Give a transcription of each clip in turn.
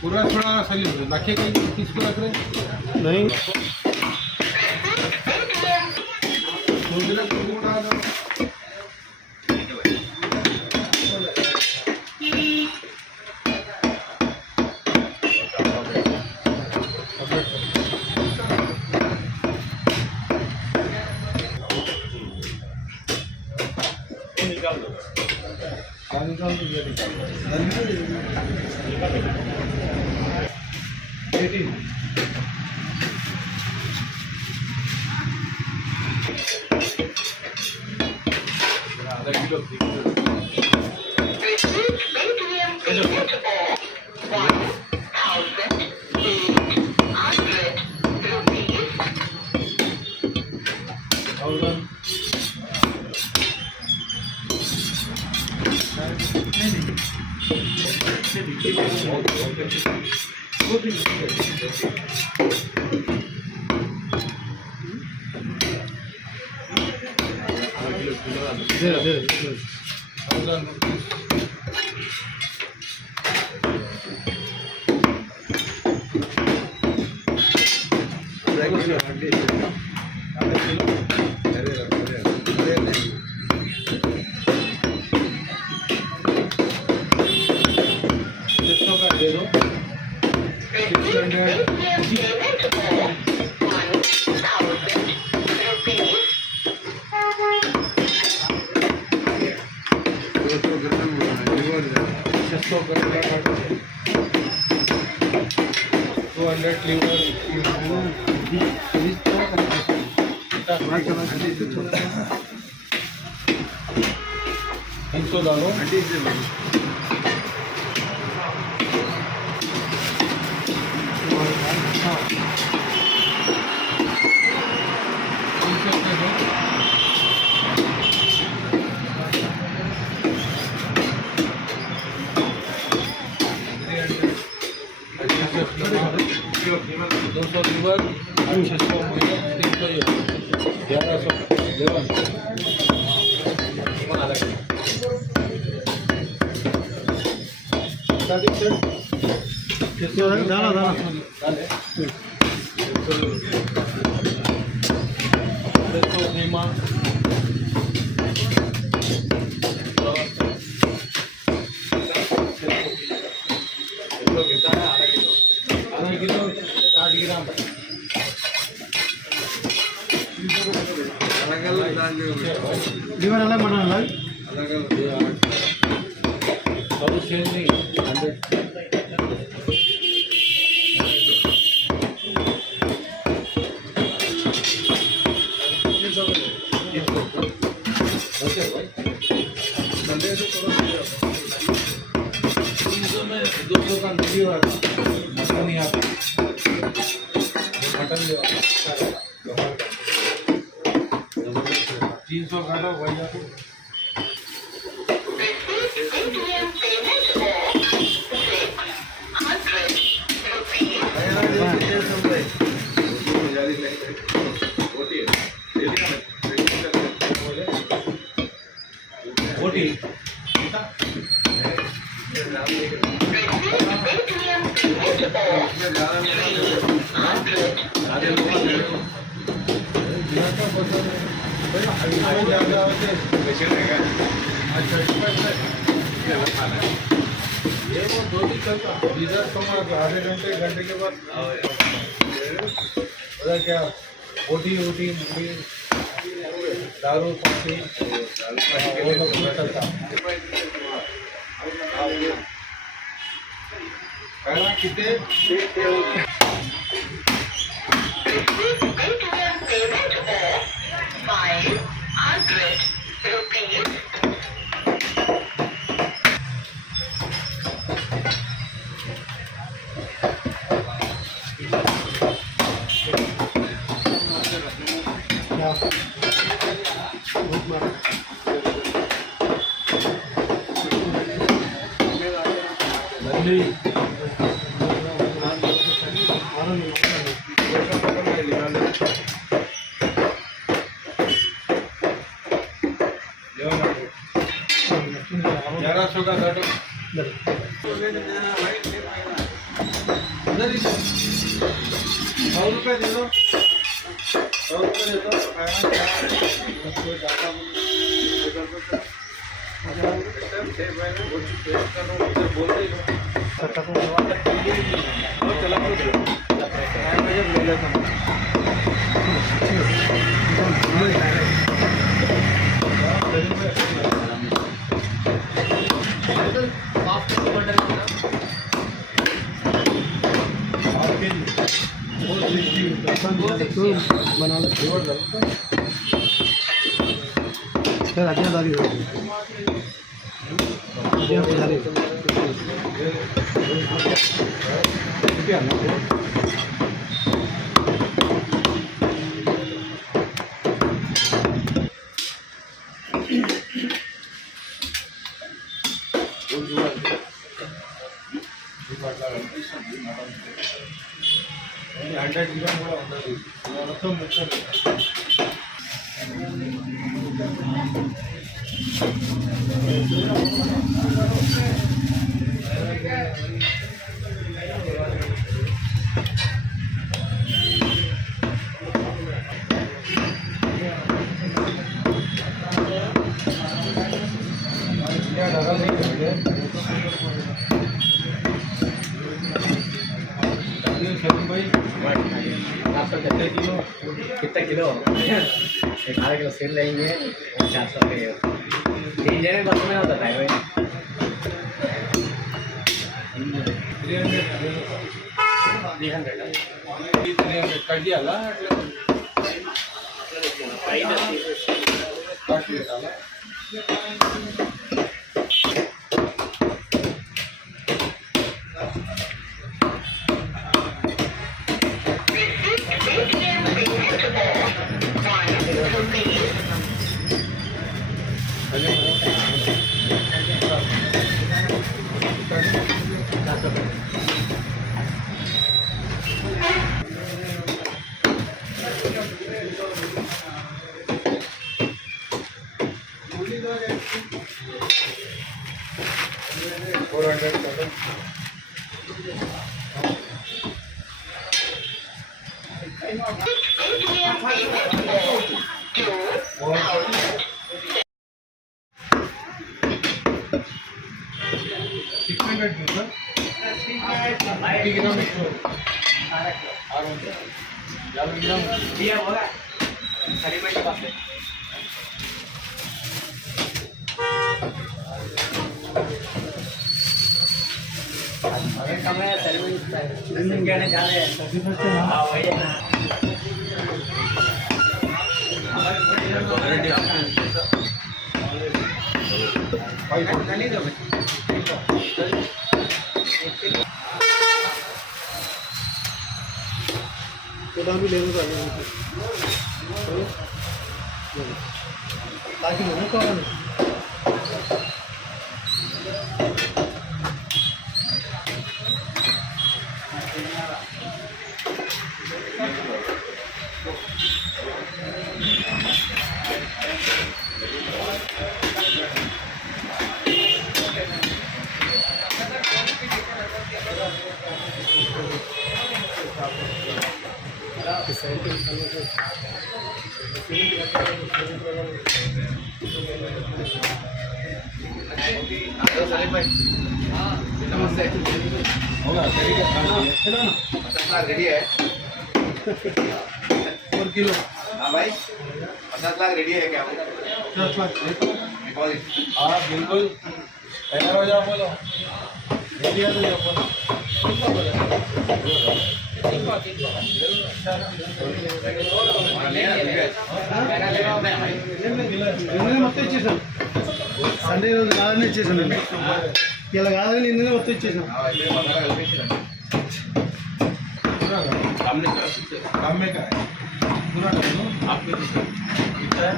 पूरा थोड़ा सही लाखे का किसको रख रहे नहीं दो दिन चलता इधर कम आधे घंटे के बाद उधर क्या बोटी वोटी मुड़ी दारू पानी वो लोग चलता कहना कितने का घाटो ₹100 दे दो ₹100 दे दो बना लो सर आज्ञा दारी हो कितना किलो एक आधा किलो सिर लेंगे 400 रुपये तीन जने बस में होता है भाई भी ले ताकि लोगों को नमस्ते रेडी है 4 किलो हाँ भाई 50 लाख रेडी है क्या 10 लाख डिपॉजिट हाँ बिल्कुल तैयार हो जाओ बोलो रेडी है तो जाओ बोलो నిన్ననే మొత్తం ఇచ్చేసాను సండే రోజు కాదని ఇచ్చేసాను నేను ఇలా కాదని నిన్ననే మొత్తం ఇచ్చేసాను काम में का है पूरा कर दो आपके कितना है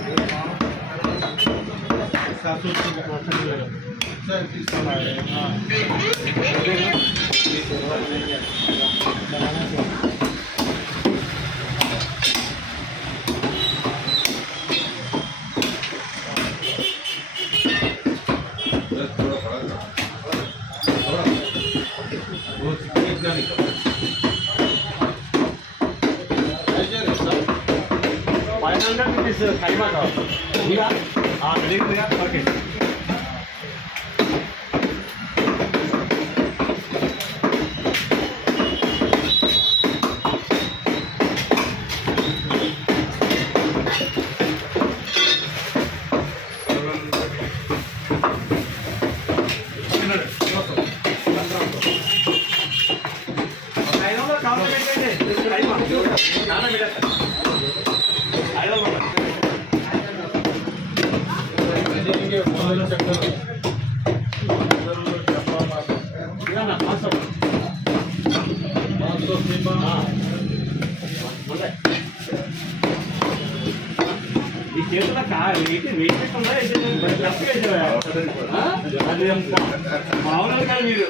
700 का सर 30 का है हां वो एक का निकल ₹500 ఖైమా కావాలి ఓకే ఈ చేతుల వెయిట్ మామూలు కాదు మీరు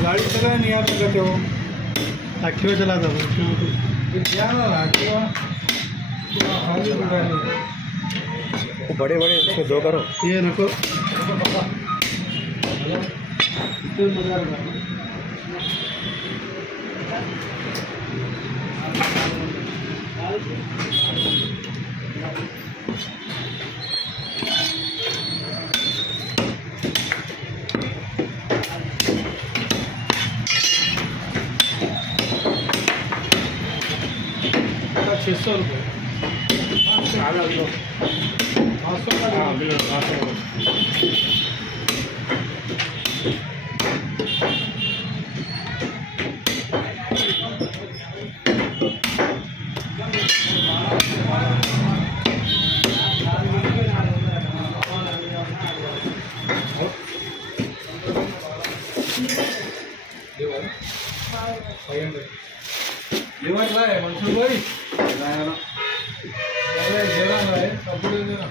गाड़ी चला नहीं आप कहते हो एक्टिवा चलाता हूँ फिर क्या ना एक्टिवा खाली गाड़ी बड़े बड़े इसको दो करो ये रखो ₹600 लेवर है मंसूर भाई अरे जरा है कपड़े देना